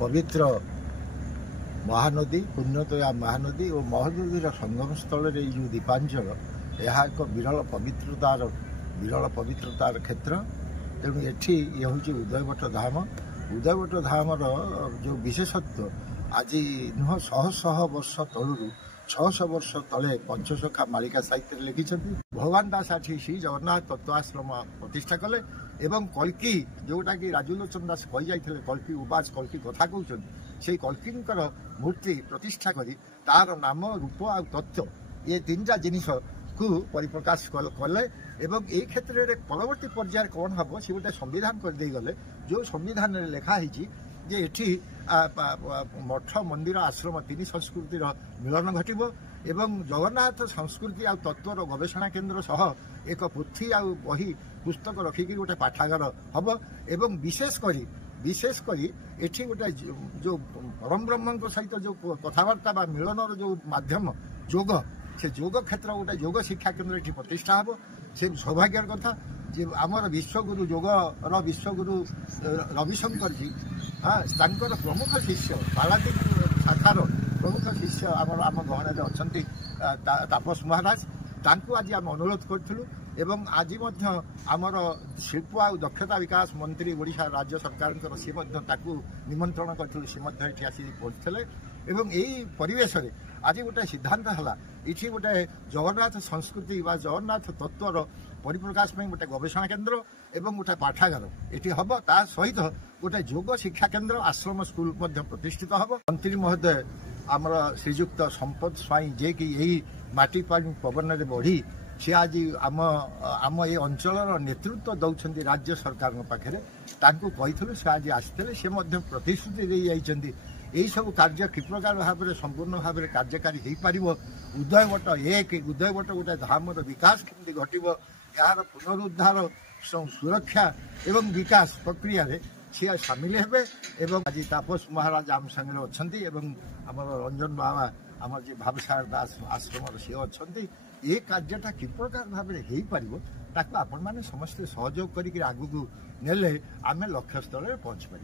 पवित्र महानदी पुण्यतया महानदी और महानदीर संगम स्थल जो दीपांचल यह एक विरल पवित्रतार क्षेत्र। तेणु एठी ये हूँ उदयवट धाम। उदयवट धामर जो विशेषत्व आज नुह शह शह वर्ष तलू 600 वर्ष तले पंचसखा मालिका साहित्य लिखिं भगवान दास आठी श्री जगन्नाथ तत्वाश्रम प्रतिष्ठा कले एवं कल्की जोटा कि राजलोचन दास कही जाते कल्की उवाच कल्की कथा कहते से कल्कीकर मूर्ति प्रतिष्ठा करी तार नाम रूप आ तत्व ये तीनटा जिनिस को परिप्रकाश कले एवं ए क्षेत्र में परवर्ती पर्यायर कौन हम सी गोटे संविधान करदे गले जो संविधान लिखाही जे एठी मठ मंदिर आश्रम तीन संस्कृतिर मिलन घटिब एवं जगन्नाथ संस्कृति आ तत्वर गवेषणा केन्द्र सह एक पोथी आ बही पुस्तक रखिकी गोटे पाठागार हम एवं विशेष करी एठी गोटे जो परम ब्रह्म सहित जो कथबार्ता बा मिलनर जो माध्यम योग से योग क्षेत्र गोटे योग शिक्षा केन्द्र ये प्रतिष्ठा हम से सौभाग्यर कथा जे आमर विश्वगुरु योगर विश्वगुरु रविशंकर जी हाँ प्रमुख शिष्य पालादीप शाखार प्रमुख शिष्य आम गहन अच्छा तापस महाराज तांकु आज आम अनुरोध करूँ एवं आज आमर शिल्प आ दक्षता विकास मंत्री ओडिशा राज्य सरकार सी निमंत्रण करूँ सी आसी पहुँचते एवं यही परिवेश आज गोटे सिद्धांत है ये गोटे जगन्नाथ संस्कृति व जगन्नाथ तत्वर परिप्रकाश गोटे गवेषणा केन्द्र एवं गोटे पाठागार ये हम ता सहित गोटे योग शिक्षा केन्द्र आश्रम स्कूल प्रतिष्ठित हम। मंत्री महोदय आमर श्रीजुक्त संपद स्वाई जे कि यही माटी पानी पवन बढ़ी सी आज आम ये अंचल नेतृत्व दौरान राज्य सरकार पाखे कही से आज आसते से प्रतिश्रुति दे जाइछन्ति यही सब कार्य कि प्रकार भाव में संपूर्ण भाव में कार्यकारी हो पार उदयवट उदयवट गोटे धामर विकास केमती घटब यार पुनरुद्धार सुरक्षा एवं विकास प्रक्रिया सी सामिल हे एवं आज तापस महाराज आम संगे अच्छा आम रंजन बाबा आम जी भावसागर दास आश्रम सी अच्छा ये कार्यटा कि प्रकार भाव में हो पार आपण मैंने समस्ते सहयोग करके आगू नेले आम लक्ष्य स्थल पहुंच पार।